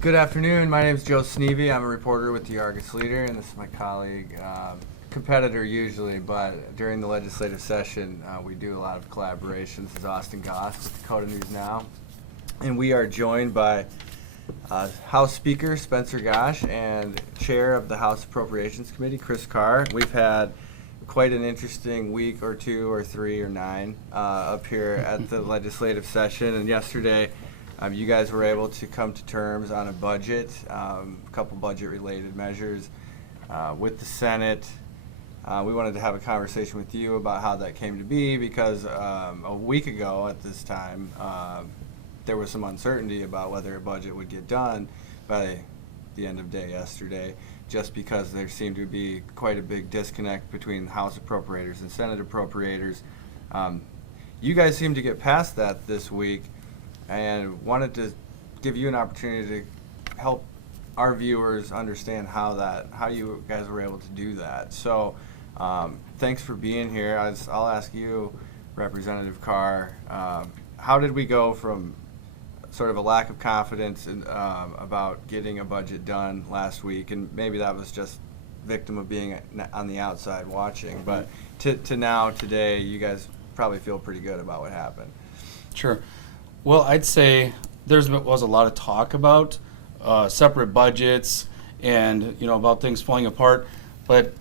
Good afternoon. My name is Joe Sneve. I'm a reporter with the Argus Leader, and this is my colleague, competitor usually, but during the legislative session, we do a lot of collaborations. This is Austin Gosch with Dakota News Now, and we are joined by House Speaker Spencer Gosch and Chair of the House Appropriations Committee, Chris Karr. We've had quite an interesting week or two or three or nine up here at the legislative session, and yesterday you guys were able to come to terms on a budget, a couple budget-related measures with the Senate. We wanted to have a conversation with you about how that came to be because a week ago at this time, there was some uncertainty about whether a budget would get done by the end of day yesterday, just because there seemed to be quite a big disconnect between House appropriators and Senate appropriators. You guys seem to get past that this week, and wanted to give you an opportunity to help our viewers understand how you guys were able to do that. So thanks for being here. I'll ask you, Representative Karr, how did we go from sort of a lack of confidence about getting a budget done last week, and maybe that was just victim of being on the outside watching, but to now, today, you guys probably feel pretty good about what happened. Sure. Well, I'd say there was a lot of talk about separate budgets and about things falling apart, but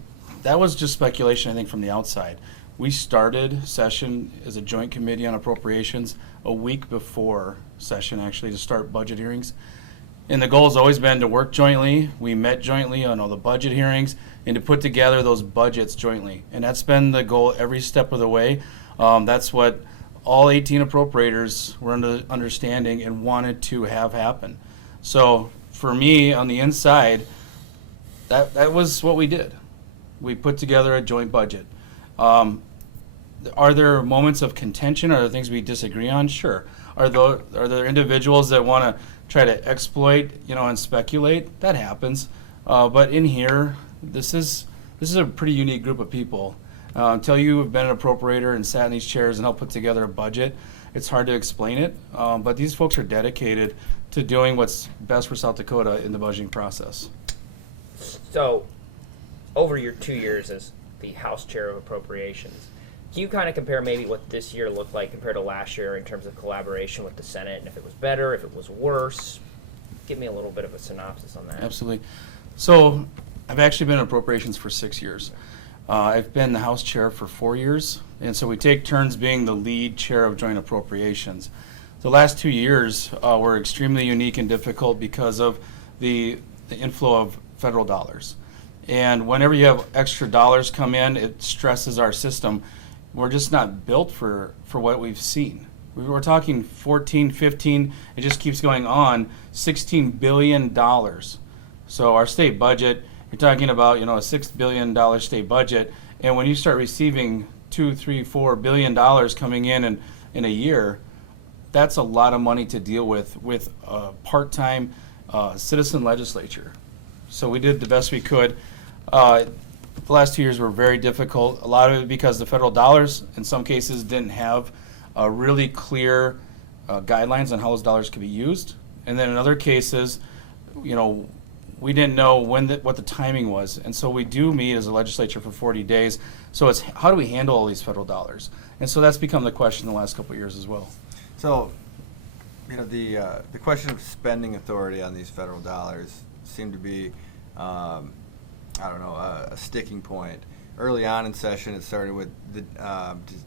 that was just speculation, I think, from the outside. We started session as a joint committee on appropriations a week before session, actually, to start budget hearings. And the goal has always been to work jointly. We met jointly on all the budget hearings and to put together those budgets jointly. And that's been the goal every step of the way. That's what all 18 appropriators were understanding and wanted to have happen. So for me, on the inside, that was what we did. We put together a joint budget. Are there moments of contention? Are there things we disagree on? Sure. Are there individuals that want to try to exploit, and speculate? That happens. But in here, this is a pretty unique group of people. Until you have been an appropriator and sat in these chairs and helped put together a budget, it's hard to explain it. But these folks are dedicated to doing what's best for South Dakota in the budgeting process. So, over your 2 years as the House Chair of Appropriations, can you kind of compare maybe what this year looked like compared to last year in terms of collaboration with the Senate, and if it was better, if it was worse? Give me a little bit of a synopsis on that. Absolutely. So, I've actually been in appropriations for 6 years. I've been the House Chair for 4 years, and so we take turns being the lead chair of joint appropriations. The last 2 years were extremely unique and difficult because of the inflow of federal dollars. And whenever you have extra dollars come in, it stresses our system. We're just not built for what we've seen. We're talking 14, 15, it just keeps going on, $16 billion. So our state budget, you're talking about a $6 billion state budget, and when you start receiving $2, $3, $4 billion coming in a year, that's a lot of money to deal with a part-time citizen legislature. So we did the best we could. The last 2 years were very difficult. A lot of it because the federal dollars, in some cases, didn't have really clear guidelines on how those dollars could be used, and then in other cases, we didn't know what the timing was. And so we do meet as a legislature for 40 days. So it's how do we handle all these federal dollars? And so that's become the question in the last couple of years as well. So, the question of spending authority on these federal dollars seemed to be, a sticking point. Early on in session, it started with the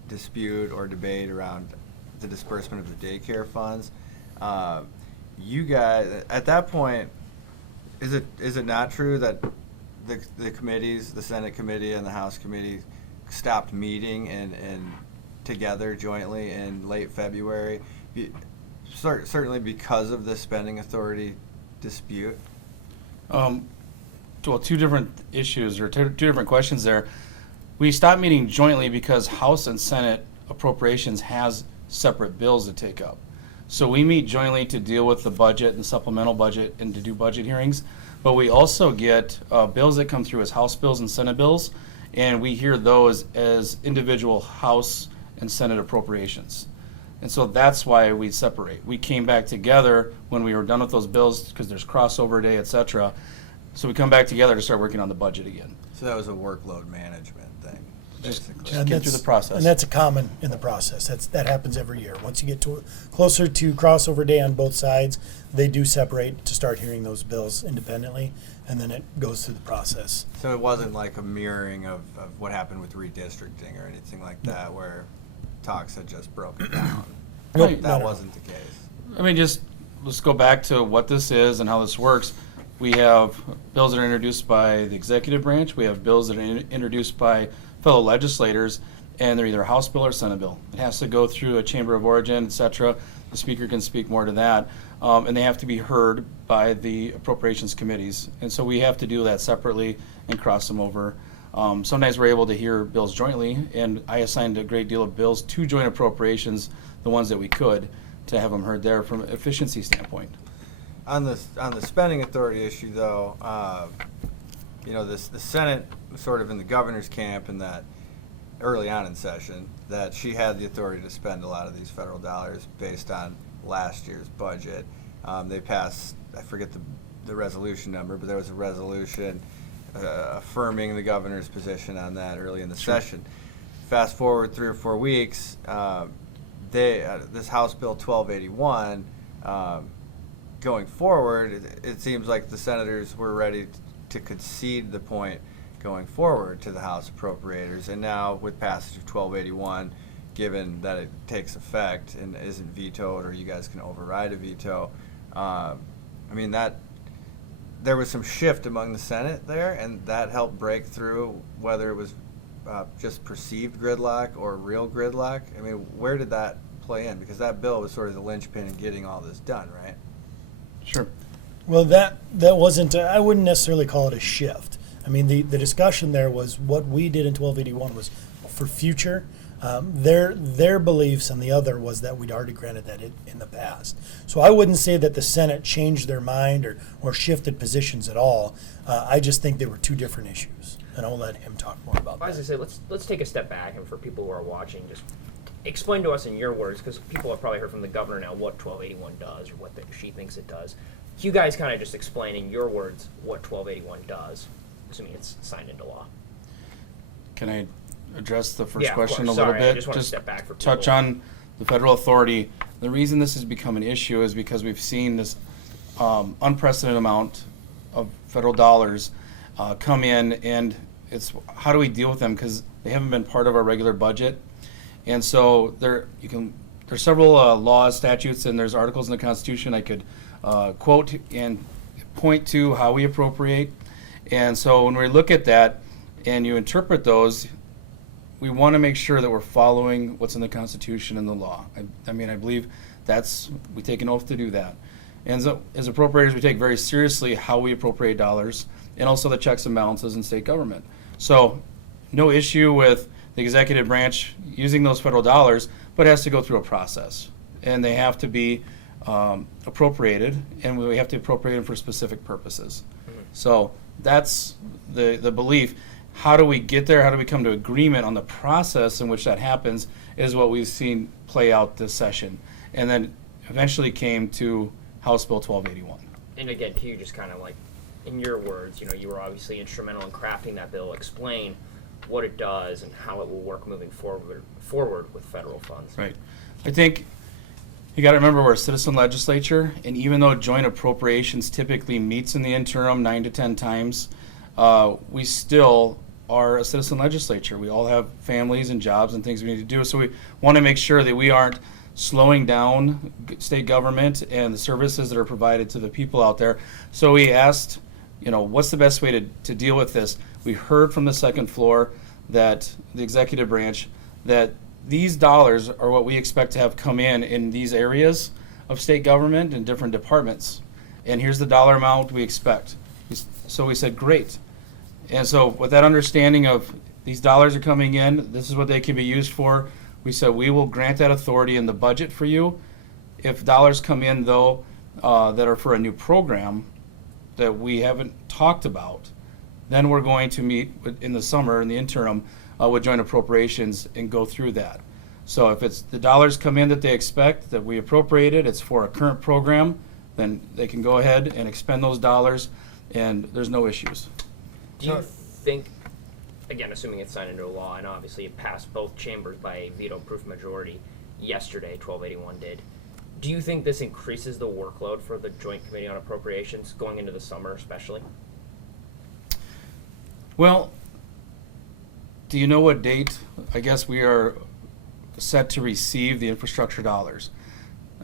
dispute or debate around the disbursement of the daycare funds. You guys, at that point, is it not true that the committees, the Senate committee and the House committee, stopped meeting and together jointly in late February, certainly because of the spending authority dispute? Well, two different issues or two different questions there. We stopped meeting jointly because House and Senate appropriations has separate bills to take up. So we meet jointly to deal with the budget and supplemental budget and to do budget hearings. But we also get bills that come through as House bills and Senate bills, and we hear those as individual House and Senate appropriations. And so that's why we separate. We came back together when we were done with those bills because there's crossover day, et cetera. So we come back together to start working on the budget again. So that was a workload management thing, basically. Just get through the process. And that's a common in the process. That happens every year. Once you get closer to crossover day on both sides, they do separate to start hearing those bills independently, and then it goes through the process. So it wasn't like a mirroring of what happened with redistricting or anything like that, where talks had just broken down. Nope, That no. wasn't the case. I mean, just let's go back to what this is and how this works. We have bills that are introduced by the executive branch. We have bills that are introduced by fellow legislators, and they're either a House bill or Senate bill. It has to go through a chamber of origin, et cetera. The speaker can speak more to that. And they have to be heard by the appropriations committees. And so we have to do that separately and cross them over. Sometimes we're able to hear bills jointly, and I assigned a great deal of bills to joint appropriations, the ones that we could, to have them heard there from an efficiency standpoint. On the spending authority issue, though, the Senate was sort of in the governor's camp in that early on in session that she had the authority to spend a lot of these federal dollars based on last year's budget. They passed, I forget the resolution number, but there was a resolution affirming the governor's position on that early in the session. Fast forward 3 or 4 weeks, this House Bill 1281. Going forward, it seems like the senators were ready to concede the point going forward to the House appropriators. And now with passage of 1281, given that it takes effect and isn't vetoed or you guys can override a veto, that there was some shift among the Senate there, and that helped break through whether it was just perceived gridlock or real gridlock. I mean, where did that play in? Because that bill was sort of the linchpin in getting all this done, right? Sure. Well, that wasn't, I wouldn't necessarily call it a shift. I mean, the discussion there was what we did in 1281 was for future. Their beliefs, and the other was that we'd already granted that in the past. So I wouldn't say that the Senate changed their mind or shifted positions at all. I just think they were two different issues, and I'll let him talk more about As I that. say, let's take a step back, and for people who are watching, just explain to us in your words, because people have probably heard from the governor now what 1281 does or what she thinks it does. You guys kind of just explain in your words what 1281 does, assuming it's signed into law. Can I address the first Yeah, of question course. a little Sorry, I bit? just want to step back for touch people. on the federal authority. The reason this has become an issue is because we've seen this unprecedented amount of federal dollars come in, and it's how do we deal with them, because they haven't been part of our regular budget. And so there's several laws, statutes, and there's articles in the Constitution I could quote and point to how we appropriate. And so when we look at that and you interpret those, we want to make sure that we're following what's in the Constitution and the law. I believe we take an oath to do that. And so, as appropriators, we take very seriously how we appropriate dollars and also the checks and balances in state government. So no issue with the executive branch using those federal dollars, but it has to go through a process. And they have to be appropriated, and we have to appropriate them for specific purposes. So that's the belief. How do we get there? How do we come to agreement on the process in which that happens is what we've seen play out this session. And then eventually came to House Bill 1281. And again, can you just kind of like, in your words, you were obviously instrumental in crafting that bill, explain what it does and how it will work moving forward with federal funds. Right. I think you got to remember we're a citizen legislature, and even though joint appropriations typically meets in the interim 9 to 10 times, we still are a citizen legislature. We all have families and jobs and things we need to do. So we want to make sure that we aren't slowing down state government and the services that are provided to the people out there. So we asked, what's the best way to deal with this? We heard from the second floor that the executive branch that these dollars are what we expect to have come in these areas of state government and different departments. And here's the dollar amount we expect. So we said, great. And so with that understanding of these dollars are coming in, this is what they can be used for, we said we will grant that authority in the budget for you. If dollars come in, though, that are for a new program that we haven't talked about, then we're going to meet in the summer, in the interim, with joint appropriations and go through that. So if it's the dollars come in that they expect, that we appropriated, it's for a current program, then they can go ahead and expend those dollars, and there's no issues. Do you think, again, assuming it's signed into law, and obviously it passed both chambers by a veto-proof majority yesterday, 1281 did, do you think this increases the workload for the Joint Committee on Appropriations going into the summer especially? Well, do you know what date? I guess we are set to receive the infrastructure dollars.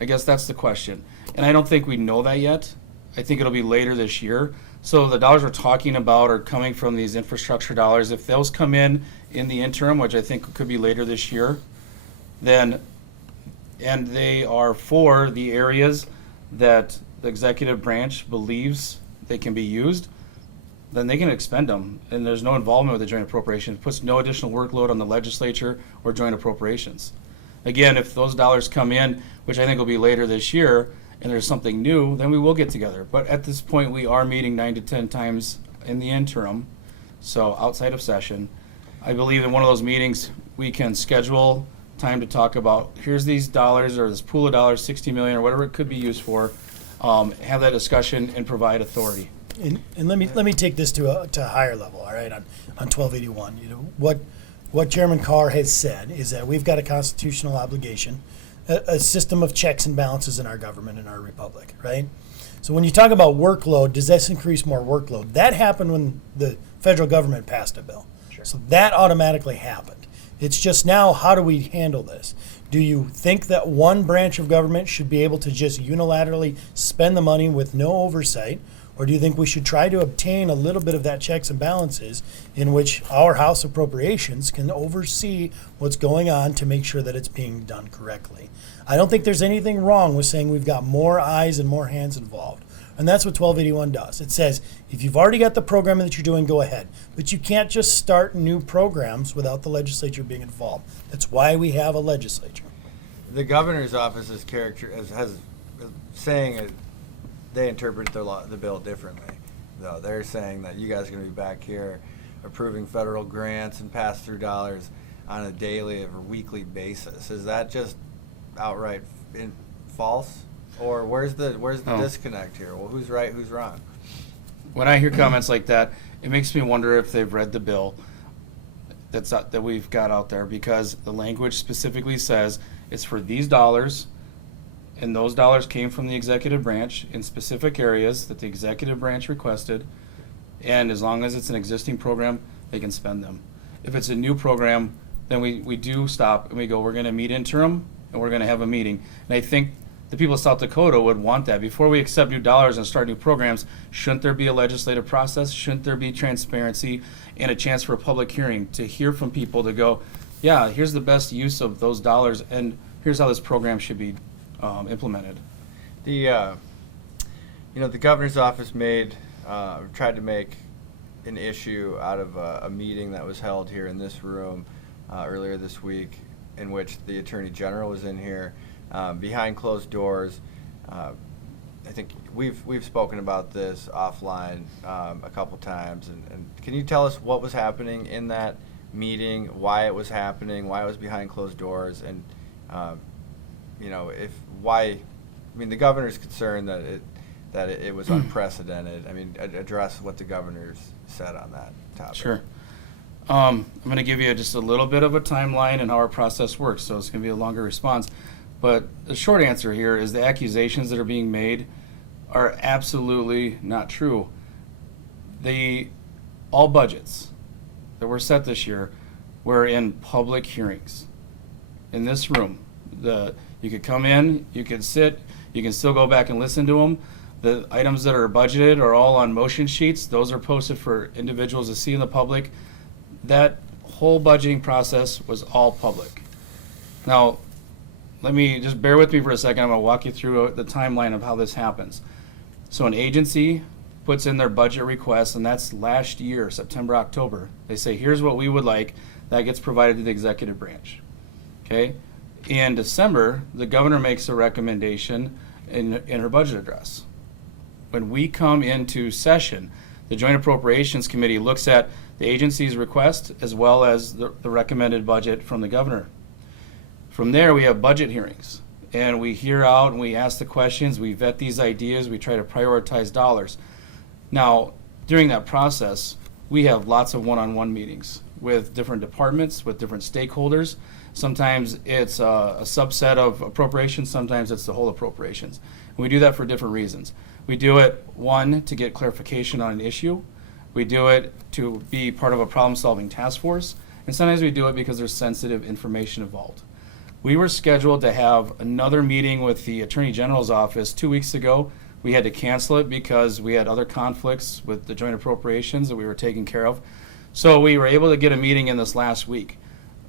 I guess that's the question. And I don't think we know that yet. I think it'll be later this year. So the dollars we're talking about are coming from these infrastructure dollars. If those come in the interim, which I think could be later this year, then, and they are for the areas that the executive branch believes they can be used, then they can expend them. And there's no involvement with the joint appropriations. It puts no additional workload on the legislature or joint appropriations. Again, if those dollars come in, which I think will be later this year, and there's something new, then we will get together. But at this point, we are meeting 9 to 10 times in the interim, so outside of session. I believe in one of those meetings, we can schedule time to talk about, here's these dollars, or this pool of dollars, 60 million, or whatever it could be used for, have that discussion and provide authority. And let me take this to a higher level, all right, on 1281. You know, what Chairman Karr has said is that we've got a constitutional obligation, a system of checks and balances in our government, in our republic, right? So when you talk about workload, does this increase more workload? That happened when the federal government passed a bill. Sure. So that automatically happened. It's just now, how do we handle this? Do you think that one branch of government should be able to just unilaterally spend the money with no oversight? Or do you think we should try to obtain a little bit of that checks and balances in which our House Appropriations can oversee what's going on to make sure that it's being done correctly? I don't think there's anything wrong with saying we've got more eyes and more hands involved. And that's what 1281 does. It says, if you've already got the program that you're doing, go ahead. But you can't just start new programs without the legislature being involved. That's why we have a legislature. The governor's office is has saying it. They interpret the bill differently, though. They're saying that you guys are going to be back here approving federal grants and pass-through dollars on a daily or weekly basis. Is that just outright false, or where's the disconnect here? Well, who's right, who's wrong? When I hear comments like that, it makes me wonder if they've read the bill that we've got out there, because the language specifically says it's for these dollars. And those dollars came from the executive branch in specific areas that the executive branch requested. And as long as it's an existing program, they can spend them. If it's a new program, then we do stop and we go, we're going to meet interim and we're going to have a meeting. And I think the people of South Dakota would want that. Before we accept new dollars and start new programs, shouldn't there be a legislative process? Shouldn't there be transparency and a chance for a public hearing to hear from people to go, yeah, here's the best use of those dollars and here's how this program should be implemented. The governor's office tried to make an issue out of a meeting that was held here in this room earlier this week, in which the Attorney General was in here behind closed doors. I think we've spoken about this offline a couple times, and can you tell us what was happening in that meeting, why it was happening, why it was behind closed doors, and the governor's concerned that it was unprecedented. I mean, address what the governor's said on that topic. Sure. I'm going to give you just a little bit of a timeline and how our process works, so it's going to be a longer response. But the short answer here is the accusations that are being made are absolutely not true. All budgets that were set this year were in public hearings in this room. You could come in, you could sit, you can still go back and listen to them. The items that are budgeted are all on motion sheets. Those are posted for individuals to see in the public. That whole budgeting process was all public. Now, let me just bear with me for a second. I'm going to walk you through the timeline of how this happens. So an agency puts in their budget request, and that's last year, September, October. They say, here's what we would like. That gets provided to the executive branch. Okay? In December, the governor makes a recommendation in her budget address. When we come into session, the Joint Appropriations Committee looks at the agency's request as well as the recommended budget from the governor. From there, we have budget hearings, and we hear out and we ask the questions, we vet these ideas, we try to prioritize dollars. Now, during that process, we have lots of one-on-one meetings with different departments, with different stakeholders. Sometimes it's a subset of appropriations, sometimes it's the whole appropriations. And we do that for different reasons. We do it, one, to get clarification on an issue. We do it to be part of a problem-solving task force. And sometimes we do it because there's sensitive information involved. We were scheduled to have another meeting with the Attorney General's office 2 weeks ago. We had to cancel it because we had other conflicts with the joint appropriations that we were taking care of. So we were able to get a meeting in this last week.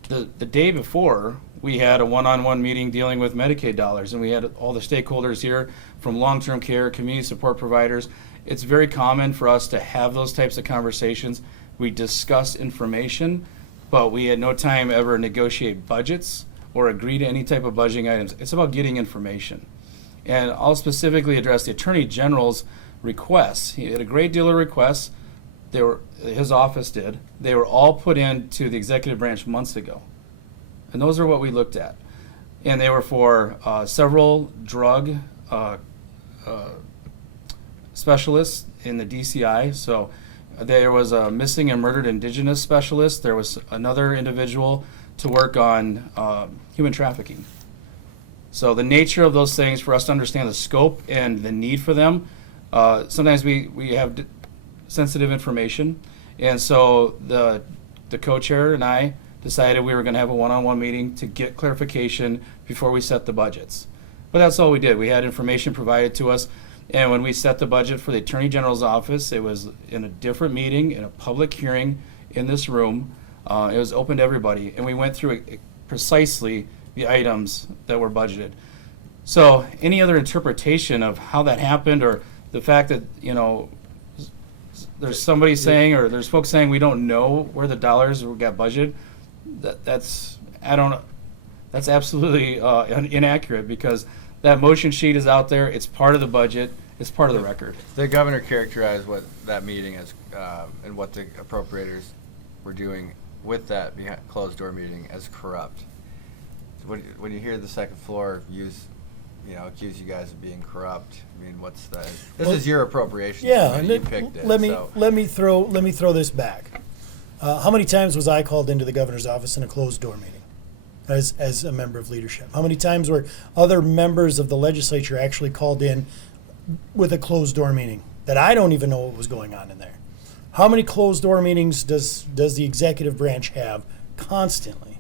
The day before, we had a one-on-one meeting dealing with Medicaid dollars, and we had all the stakeholders here from long-term care, community support providers. It's very common for us to have those types of conversations. We discuss information, but we had no time ever negotiate budgets or agree to any type of budgeting items. It's about getting information. And I'll specifically address the Attorney General's requests. He had a great deal of requests. His office did. They were all put into the executive branch months ago. And those are what we looked at. And they were for several drug specialists in the DCI. So there was a missing and murdered indigenous specialist. There was another individual to work on human trafficking. So the nature of those things, for us to understand the scope and the need for them, sometimes we have sensitive information. And so the co-chair and I decided we were going to have a one-on-one meeting to get clarification before we set the budgets. But that's all we did. We had information provided to us. And when we set the budget for the Attorney General's office, it was in a different meeting, in a public hearing in this room. It was open to everybody. And we went through precisely the items that were budgeted. So any other interpretation of how that happened, or the fact that, there's somebody saying, or there's folks saying we don't know where the dollars got budgeted, that's absolutely inaccurate, because that motion sheet is out there. It's part of the budget. It's part of the record. The governor characterized what that meeting as and what the appropriators were doing with that closed door meeting as corrupt. When you hear the second floor accuse you guys of being corrupt, I mean, what's that? This is your appropriation. Yeah, and you picked it. let me throw this back. How many times was I called into the governor's office in a closed door meeting as a member of leadership? How many times were other members of the legislature actually called in with a closed door meeting that I don't even know what was going on in there? How many closed door meetings does the executive branch have constantly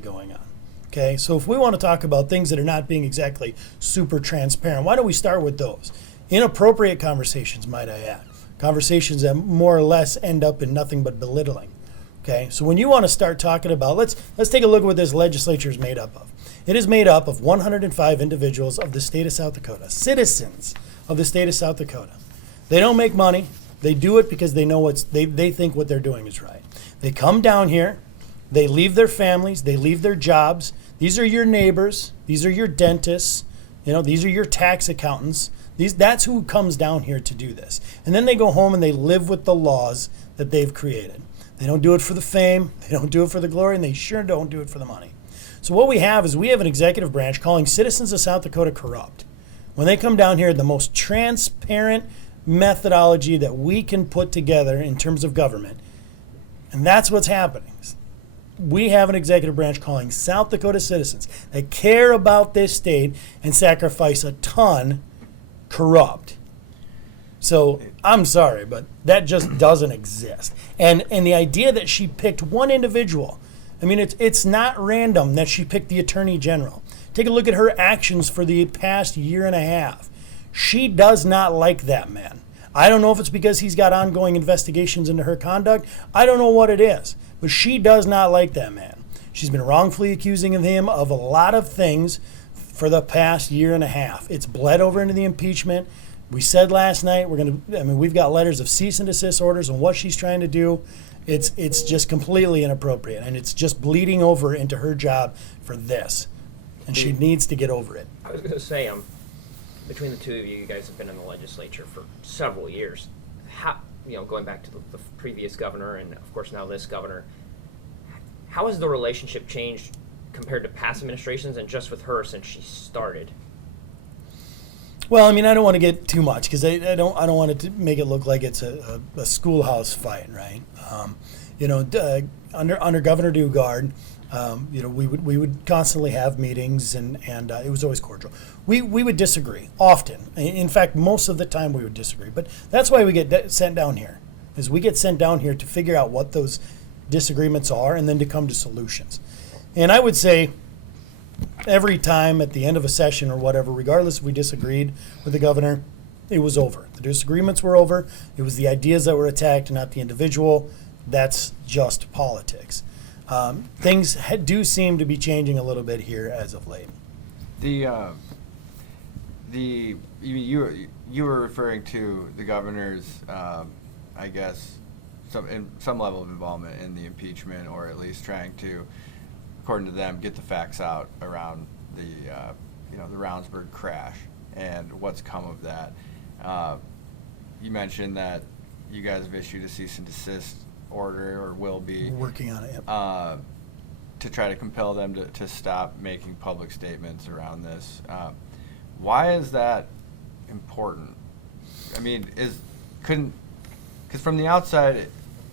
going on? Okay, so if we want to talk about things that are not being exactly super transparent, why don't we start with those? Inappropriate conversations, might I add. Conversations that more or less end up in nothing but belittling. Okay, so when you want to start talking about, let's take a look at what this legislature is made up of. It is made up of 105 individuals of the state of South Dakota, citizens of the state of South Dakota. They don't make money. They do it because they know they think what they're doing is right. They come down here. They leave their families. They leave their jobs. These are your neighbors. These are your dentists. These are your tax accountants. That's who comes down here to do this. And then they go home and they live with the laws that they've created. They don't do it for the fame. They don't do it for the glory. And they sure don't do it for the money. So what we have is an executive branch calling citizens of South Dakota corrupt. When they come down here, the most transparent methodology that we can put together in terms of government. And that's what's happening. We have an executive branch calling South Dakota citizens that care about this state and sacrifice a ton corrupt. So I'm sorry, but that just doesn't exist. And the idea that she picked one individual, I mean, it's not random that she picked the Attorney General. Take a look at her actions for the past year and a half. She does not like that man. I don't know if it's because he's got ongoing investigations into her conduct. I don't know what it is. But she does not like that man. She's been wrongfully accusing him of a lot of things for the past year and a half. It's bled over into the impeachment. We said last night we've got letters of cease and desist orders on what she's trying to do. It's just completely inappropriate, and it's just bleeding over into her job for this. And she needs to get over it. I was going to say, between the two of you, you guys have been in the legislature for several years. How, going back to the previous governor and, of course, now this governor, how has the relationship changed compared to past administrations, and just with her since she started? Well, I mean, I don't want to get too much because I don't want it to make it look like it's a schoolhouse fight, right? Under Governor Dugard, we would constantly have meetings, and it was always cordial. We would disagree often. In fact, most of the time we would disagree. But that's why we get sent down here, is we get sent down here to figure out what those disagreements are and then to come to solutions. And I would say every time at the end of a session or whatever, regardless if we disagreed with the governor, it was over. The disagreements were over. It was the ideas that were attacked, not the individual. That's just politics. Things do seem to be changing a little bit here as of late. You were referring to the governor's, I guess, some level of involvement in the impeachment, or at least trying to, according to them, get the facts out around the Ravnsborg crash and what's come of that. You mentioned that you guys have issued a cease and desist order, or will be Working on it. Yep. to try to compel them to stop making public statements around this. Why is that important? I mean, because from the outside,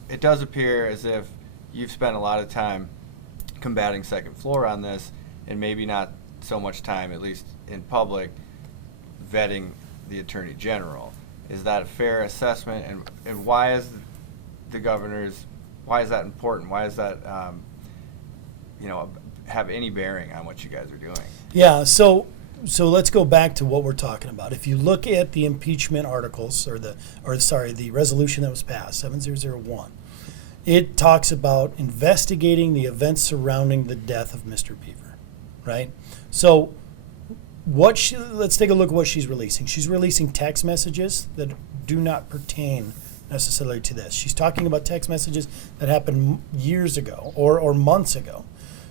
it does appear as if you've spent a lot of time combating second floor on this, and maybe not so much time, at least in public, vetting the Attorney General. Is that a fair assessment? And why is why is that important? Why does that have any bearing on what you guys are doing? Yeah, so let's go back to what we're talking about. If you look at the impeachment articles, the resolution that was passed, 7001, it talks about investigating the events surrounding the death of Mr. Beaver, right? So let's take a look at what she's releasing. She's releasing text messages that do not pertain necessarily to this. She's talking about text messages that happened years ago or months ago.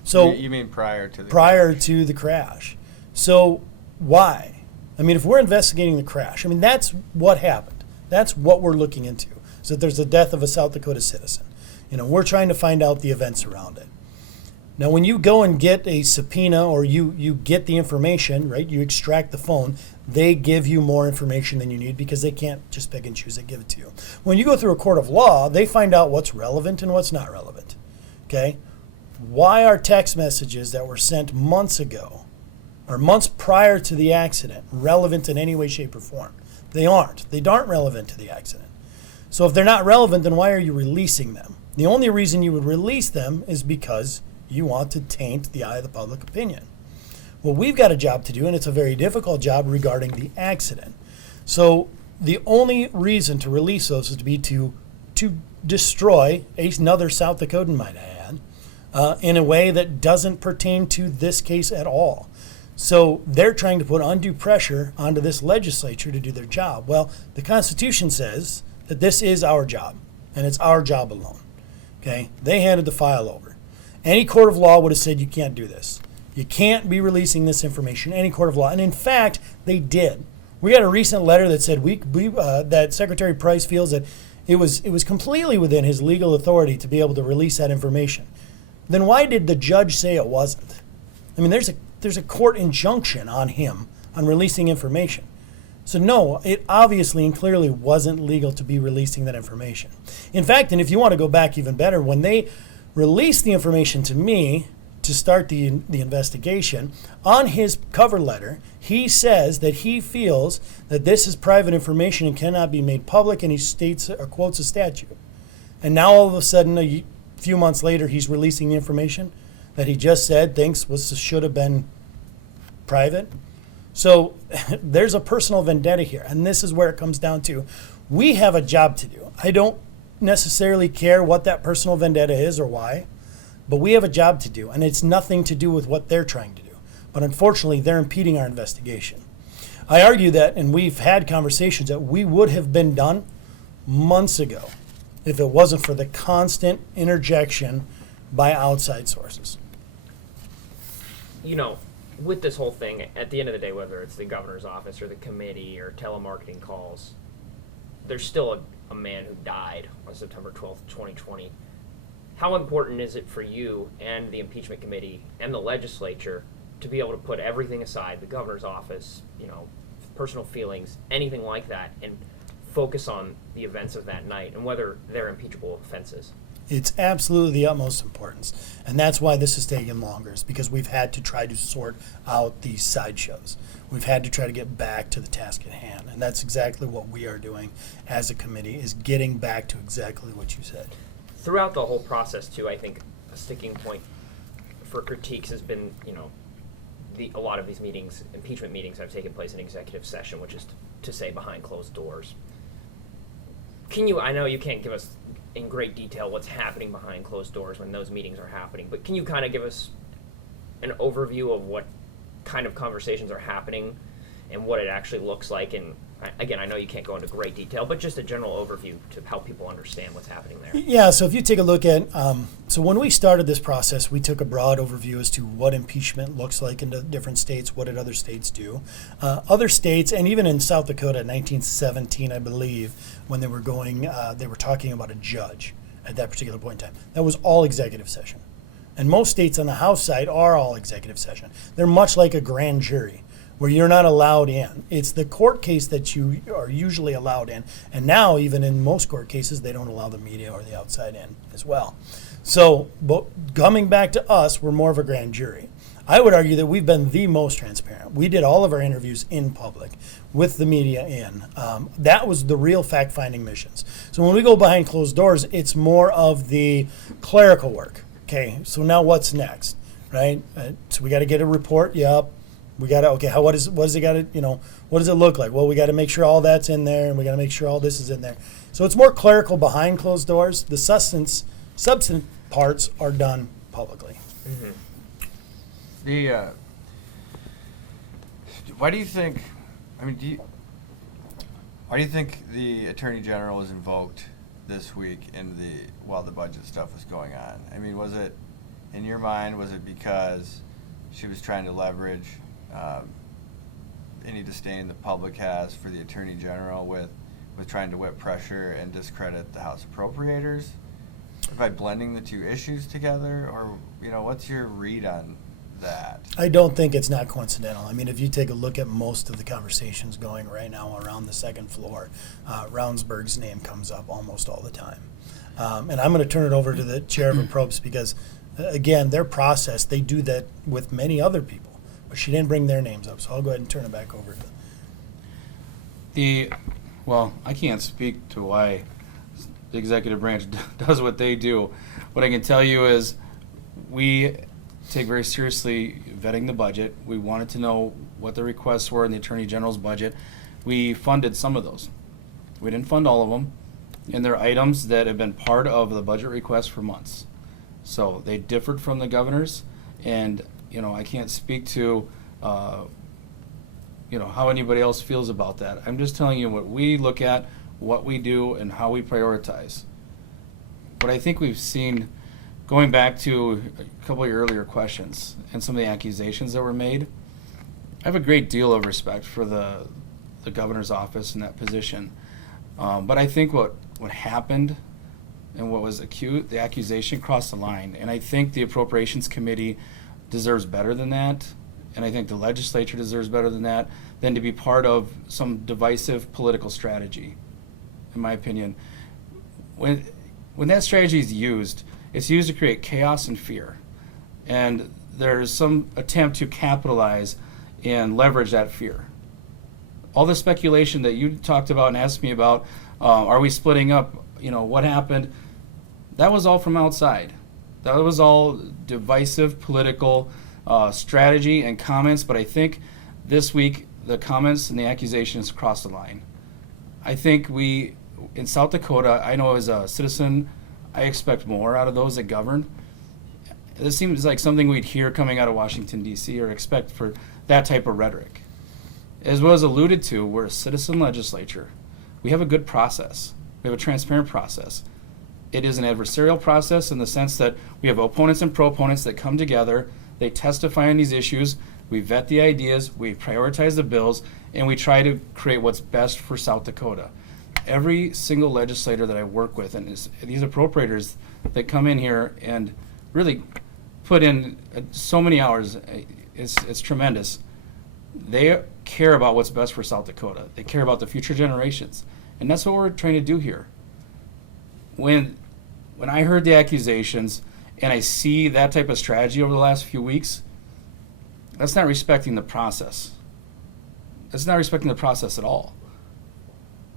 So you mean prior to the crash. So why? I mean, if we're investigating the crash, I mean, that's what happened. That's what we're looking into. So that there's the death of a South Dakota citizen. We're trying to find out the events around it. Now, when you go and get a subpoena, or you get the information, right, you extract the phone, they give you more information than you need because they can't just pick and choose. They give it to you. When you go through a court of law, they find out what's relevant and what's not relevant. Okay? Why are text messages that were sent months ago or months prior to the accident relevant in any way, shape, or form? They aren't. They aren't relevant to the accident. So if they're not relevant, then why are you releasing them? The only reason you would release them is because you want to taint the eye of the public opinion. Well, we've got a job to do, and it's a very difficult job regarding the accident. So the only reason to release those is to destroy another South Dakotan, might I add, in a way that doesn't pertain to this case at all. So they're trying to put undue pressure onto this legislature to do their job. Well, the Constitution says that this is our job, and it's our job alone. Okay? They handed the file over. Any court of law would have said you can't do this. You can't be releasing this information, any court of law. And in fact, they did. We got a recent letter that said that Secretary Price feels that it was completely within his legal authority to be able to release that information. Then why did the judge say it wasn't? I mean, there's a court injunction on him on releasing information. So no, it obviously and clearly wasn't legal to be releasing that information. In fact, and if you want to go back even better, when they released the information to me to start the investigation, on his cover letter, he says that he feels that this is private information and cannot be made public, and he states or quotes a statute. And now all of a sudden, a few months later, he's releasing the information that he just said thinks should have been private. So there's a personal vendetta here, and this is where it comes down to. We have a job to do. I don't necessarily care what that personal vendetta is or why, but we have a job to do, and it's nothing to do with what they're trying to do. But unfortunately, they're impeding our investigation. I argue that, and we've had conversations, that we would have been done months ago if it wasn't for the constant interjection by outside sources. With this whole thing, at the end of the day, whether it's the governor's office or the committee or telemarketing calls, there's still a man who died on September 12th, 2020. how important is it for you and the impeachment committee and the legislature to be able to put everything aside, the governor's office, personal feelings, anything like that, and focus on the events of that night and whether they're impeachable offenses? It's absolutely the utmost importance. And that's why this has taken longer, is because we've had to try to sort out these sideshows. We've had to try to get back to the task at hand. And that's exactly what we are doing as a committee, is getting back to exactly what you said. Throughout the whole process, too, I think a sticking point for critiques has been, a lot of these meetings, impeachment meetings, have taken place in executive session, which is to say behind closed doors. I know you can't give us in great detail what's happening behind closed doors when those meetings are happening, but can you kind of give us an overview of what kind of conversations are happening and what it actually looks like? And again, I know you can't go into great detail, but just a general overview to help people understand what's happening there. Yeah, so if you take a look at, so when we started this process, we took a broad overview as to what impeachment looks like in the different states, what did other states do. Other states, and even in South Dakota in 1917, I believe, when they were talking about a judge at that particular point in time. That was all executive session. And most states on the House side are all executive session. They're much like a grand jury, where you're not allowed in. It's the court case that you are usually allowed in. And now, even in most court cases, they don't allow the media or the outside in as well. So, but coming back to us, we're more of a grand jury. I would argue that we've been the most transparent. We did all of our interviews in public with the media in. That was the real fact-finding missions. So when we go behind closed doors, it's more of the clerical work. Okay, so now what's next, right? So we got to get a report. Yep. We got to, what does it got to, what does it look like? Well, we got to make sure all that's in there, and we got to make sure all this is in there. So it's more clerical behind closed doors. The substance parts are done publicly. Mm-hmm. Why do you think the Attorney General was invoked this week while the budget stuff was going on? I mean, was it, in your mind, was it because she was trying to leverage any disdain the public has for the Attorney General with trying to whip pressure and discredit the House Appropriators by blending the two issues together? Or, what's your read on that? I don't think it's not coincidental. I mean, if you take a look at most of the conversations going right now around the second floor, Ravnsborg's name comes up almost all the time. And I'm going to turn it over to the chair of Approps because, again, their process, they do that with many other people. But she didn't bring their names up, so I'll go ahead and turn it back over to Well, I can't speak to why the executive branch does what they do. What I can tell you is we take very seriously vetting the budget. We wanted to know what the requests were in the Attorney General's budget. We funded some of those. We didn't fund all of them, and they're items that have been part of the budget request for months. So they differed from the governor's, and I can't speak to how anybody else feels about that. I'm just telling you what we look at, what we do, and how we prioritize. What I think we've seen, going back to a couple of your earlier questions and some of the accusations that were made, I have a great deal of respect for the governor's office in that position. But I think what happened and what was acute, the accusation crossed the line. And I think the Appropriations Committee deserves better than that. And I think the legislature deserves better than that, than to be part of some divisive political strategy, in my opinion. When that strategy is used, it's used to create chaos and fear. And there's some attempt to capitalize and leverage that fear. All the speculation that you talked about and asked me about, are we splitting up, what happened, that was all from outside. That was all divisive political strategy and comments, but I think this week the comments and the accusations crossed the line. I think in South Dakota, I know as a citizen, I expect more out of those that govern. This seems like something we'd hear coming out of Washington, D.C., or expect for that type of rhetoric. As was alluded to, we're a citizen legislature. We have a good process. We have a transparent process. It is an adversarial process in the sense that we have opponents and proponents that come together, they testify on these issues, we vet the ideas, we prioritize the bills, and we try to create what's best for South Dakota. every single legislator that I work with, and these appropriators that come in here and really put in so many hours, it's tremendous. They care about what's best for South Dakota. They care about the future generations. And that's what we're trying to do here. When I heard the accusations and I see that type of strategy over the last few weeks, that's not respecting the process. That's not respecting the process at all.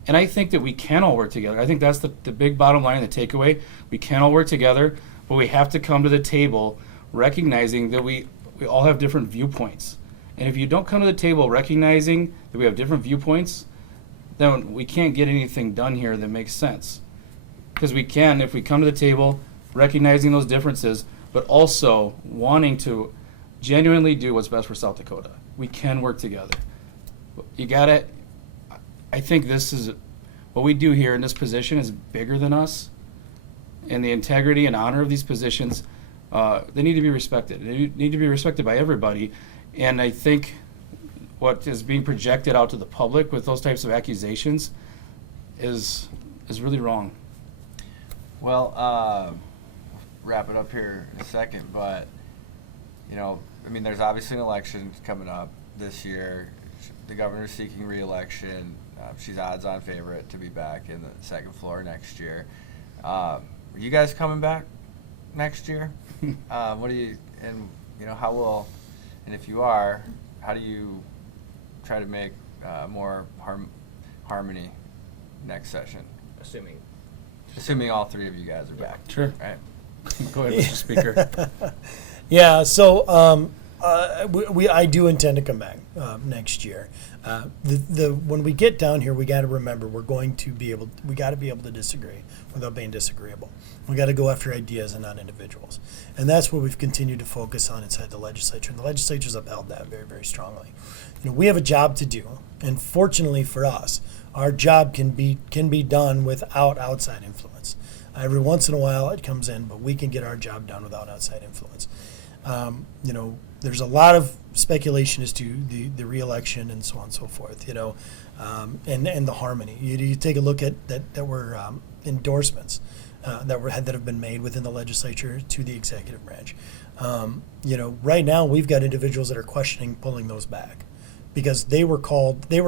And I think that we can all work together. I think that's the big bottom line, the takeaway. We can all work together, but we have to come to the table recognizing that we all have different viewpoints. And if you don't come to the table recognizing that we have different viewpoints, then we can't get anything done here that makes sense. Because we can, if we come to the table recognizing those differences, but also wanting to genuinely do what's best for South Dakota. We can work together. You gotta, I think this is, what we do here in this position is bigger than us. And the integrity and honor of these positions, they need to be respected. They need to be respected by everybody. And I think what is being projected out to the public with those types of accusations is really wrong. Well, wrap it up here in a second, but, you know, I mean, there's obviously an election coming up this year. The governor's seeking re-election. She's odds-on favorite to be back in the second floor next year. Are you guys coming back next year? What do you, and, you know, how will, and if you are, how do you try to make more harmony next session? Assuming all three of you guys are back. Sure. Right. Go ahead, Mr. Speaker. Yeah, so I do intend to come back next year. When we get down here, we got to remember we got to be able to disagree without being disagreeable. We got to go after ideas and not individuals, and that's what we've continued to focus on inside the legislature. And the legislature's upheld that very, very strongly. You know, we have a job to do, and fortunately for us, our job can be done without outside influence. Every once in a while it comes in, but we can get our job done without outside influence. You know, there's a lot of speculation as to the re-election and so on and so forth, you know, and the harmony. You take a look at that were endorsements that have been made within the legislature to the executive branch. You know, right now we've got individuals that are questioning pulling those back because they were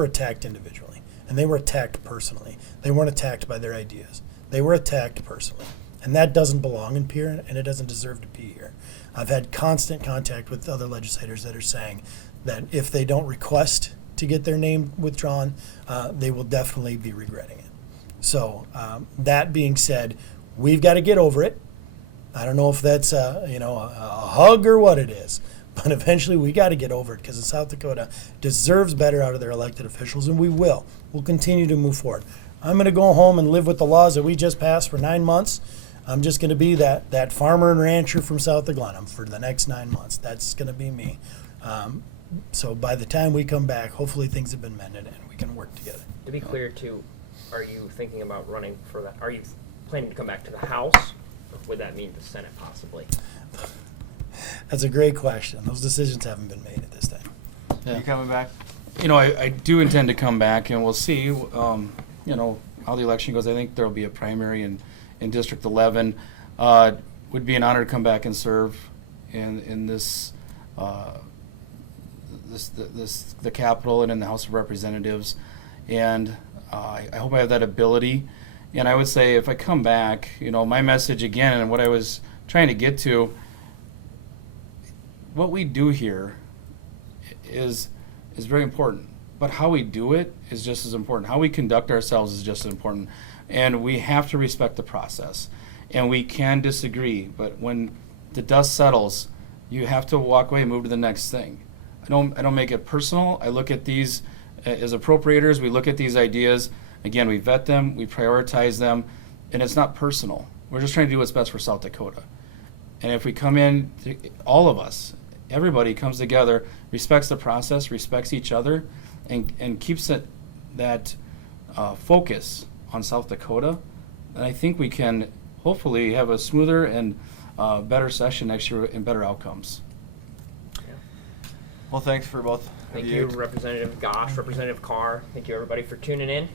attacked individually and they were attacked personally. They weren't attacked by their ideas. They were attacked personally. And that doesn't belong in here, and it doesn't deserve to be here. I've had constant contact with other legislators that are saying that if they don't request to get their name withdrawn, they will definitely be regretting it. So that being said, we've got to get over it. I don't know if that's a hug or what it is, but eventually we got to get over it because South Dakota deserves better out of their elected officials, and we will. We'll continue to move forward. I'm going to go home and live with the laws that we just passed for 9 months. I'm just going to be that farmer and rancher from South Glenham for the next 9 months. That's going to be me. So by the time we come back, hopefully things have been mended and we can work together. To be clear, too, are you thinking about running for that? Are you planning to come back to the House, or would that mean the Senate possibly? That's a great question. Those decisions haven't been made at this time. Yeah. You coming back? You know, I do intend to come back, and we'll see, you know, how the election goes. I think there'll be a primary in District 11. Would be an honor to come back and serve in this the Capitol and in the House of Representatives, and I hope I have that ability. And I would say if I come back, you know, my message again and what I was trying to get to, what we do here is very important, but how we do it is just as important. How we conduct ourselves is just as important, and we have to respect the process. And we can disagree, but when the dust settles, you have to walk away and move to the next thing. I don't make it personal. I look at these as appropriators. We look at these ideas. Again, we vet them, we prioritize them, and it's not personal. We're just trying to do what's best for South Dakota. And if we come in, all of us, everybody comes together, respects the process, respects each other, and keeps that focus on South Dakota, then I think we can hopefully have a smoother and better session next year and better outcomes. Well, thanks for both Thank of you, Representative Gosch, Representative Karr. Thank you, everybody, for tuning in.